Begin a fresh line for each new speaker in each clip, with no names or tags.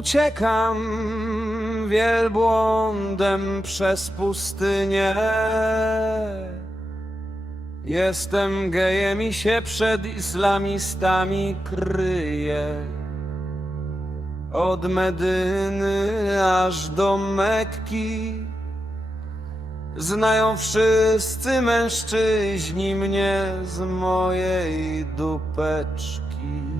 Uciekam wielbłądem przez pustynię. Jestem gejem i się przed islamistami kryję. Od Medyny aż do Mekki. Znają wszyscy mężczyźni mnie z mojej dupeczki.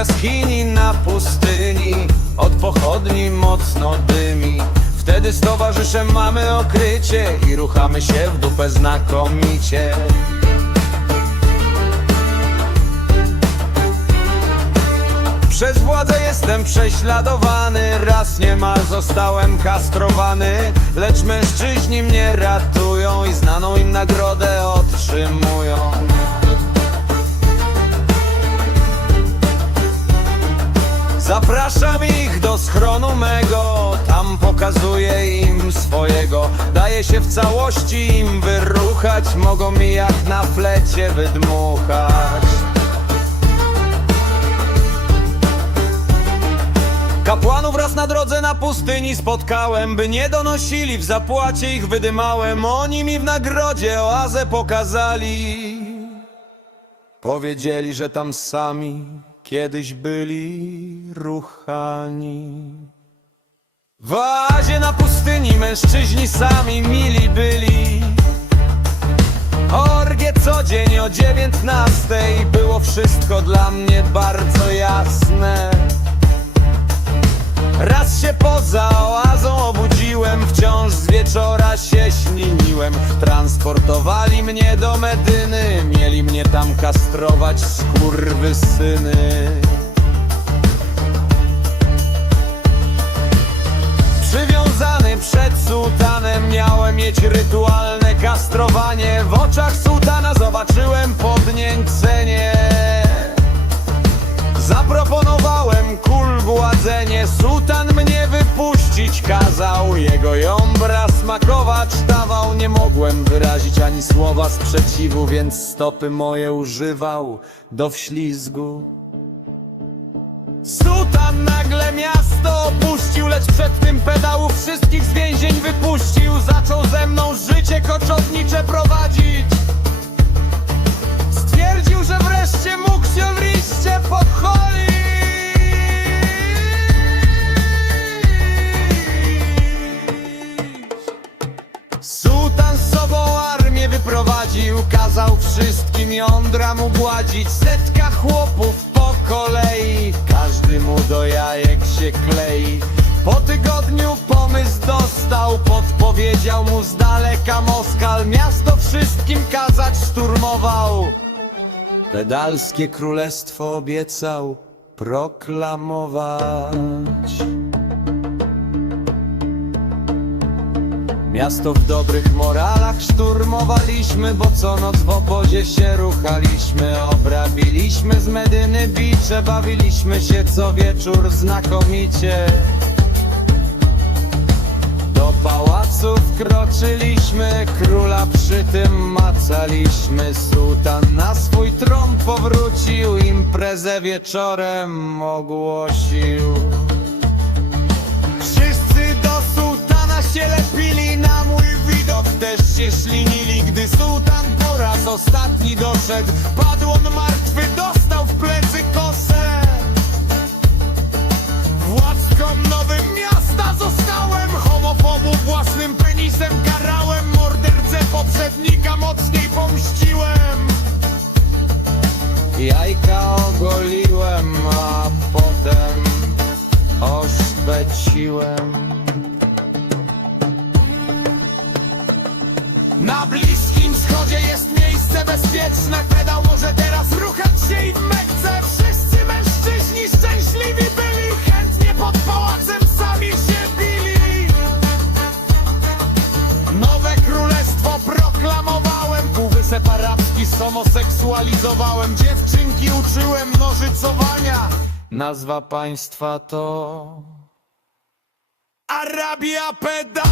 Jaskini na pustyni. Od pochodni mocno dymi. Wtedy z towarzyszem mamy okrycie i ruchamy się w dupę znakomicie. Przez władzę jestem prześladowany Raz niemal zostałem kastrowany. Lecz mężczyźni mnie ratują I znaną im nagrodę otrzymują Zapraszam ich do schronu mego Tam pokazuję im swojego. Daję się w całości im wyruchać Mogą mi jak na flecie wydmuchać. Kapłanów raz na drodze na pustyni spotkałem By nie donosili, w zapłacie ich wydymałem. Oni mi w nagrodzie oazę pokazali. Powiedzieli, że tam sami kiedyś byli ruchani. W oazie na pustyni mężczyźni sami mili byli. Orgie co dzień o dziewiętnastej było wszystko dla mnie bardzo jasne. Raz się poza oazą wciąż z wieczora się śniniłem. Transportowali mnie do Medyny, mieli mnie tam kastrować skurwysyny. Przywiązany przed sułtanem miałem mieć rytualne kastrowanie. W oczach sułtana zobaczyłem podniecenie. Zaproponowałem kul gładzenie Sułtan kazał Jego jąbra smakować dawał. Nie mogłem wyrazić ani słowa sprzeciwu Więc stopy moje używał do wślizgu. Sułtan nagle miasto opuścił Lecz przed tym pedałów wszystkich z więzień wypuścił wyprowadził, kazał wszystkim jądra mu gładzić. Setka chłopów po kolei, każdy mu do jajek się klei. Po tygodniu pomysł dostał, podpowiedział mu z daleka Moskal. Miasto wszystkim kazać szturmował. Pedalskie królestwo obiecał proklamować. Miasto w dobrych moralach szturmowaliśmy, bo co noc w obozie się ruchaliśmy. Obrabiliśmy z Medyny bicze, bawiliśmy się co wieczór znakomicie. Do pałacu wkroczyliśmy, króla przy tym macaliśmy. Sułtan na swój tron powrócił, imprezę wieczorem ogłosił. Też się ślinili. Gdy sułtan po raz ostatni doszedł, padł on martwy, dostał w plecy kosę. Władcą nowym miasta zostałem Homofobów własnym penisem karałem Mordercę poprzednika mocniej pomściłem Jajka ogoliłem, a potem oszpeciłem wieczna, kredał może teraz ruchać się i w metce. Wszyscy mężczyźni szczęśliwi byli Chętnie pod pałacem sami się bili Nowe królestwo proklamowałem Półwysep arabski somoseksualizowałem Dziewczynki uczyłem nożycowania. Nazwa państwa to... Arabia Peda...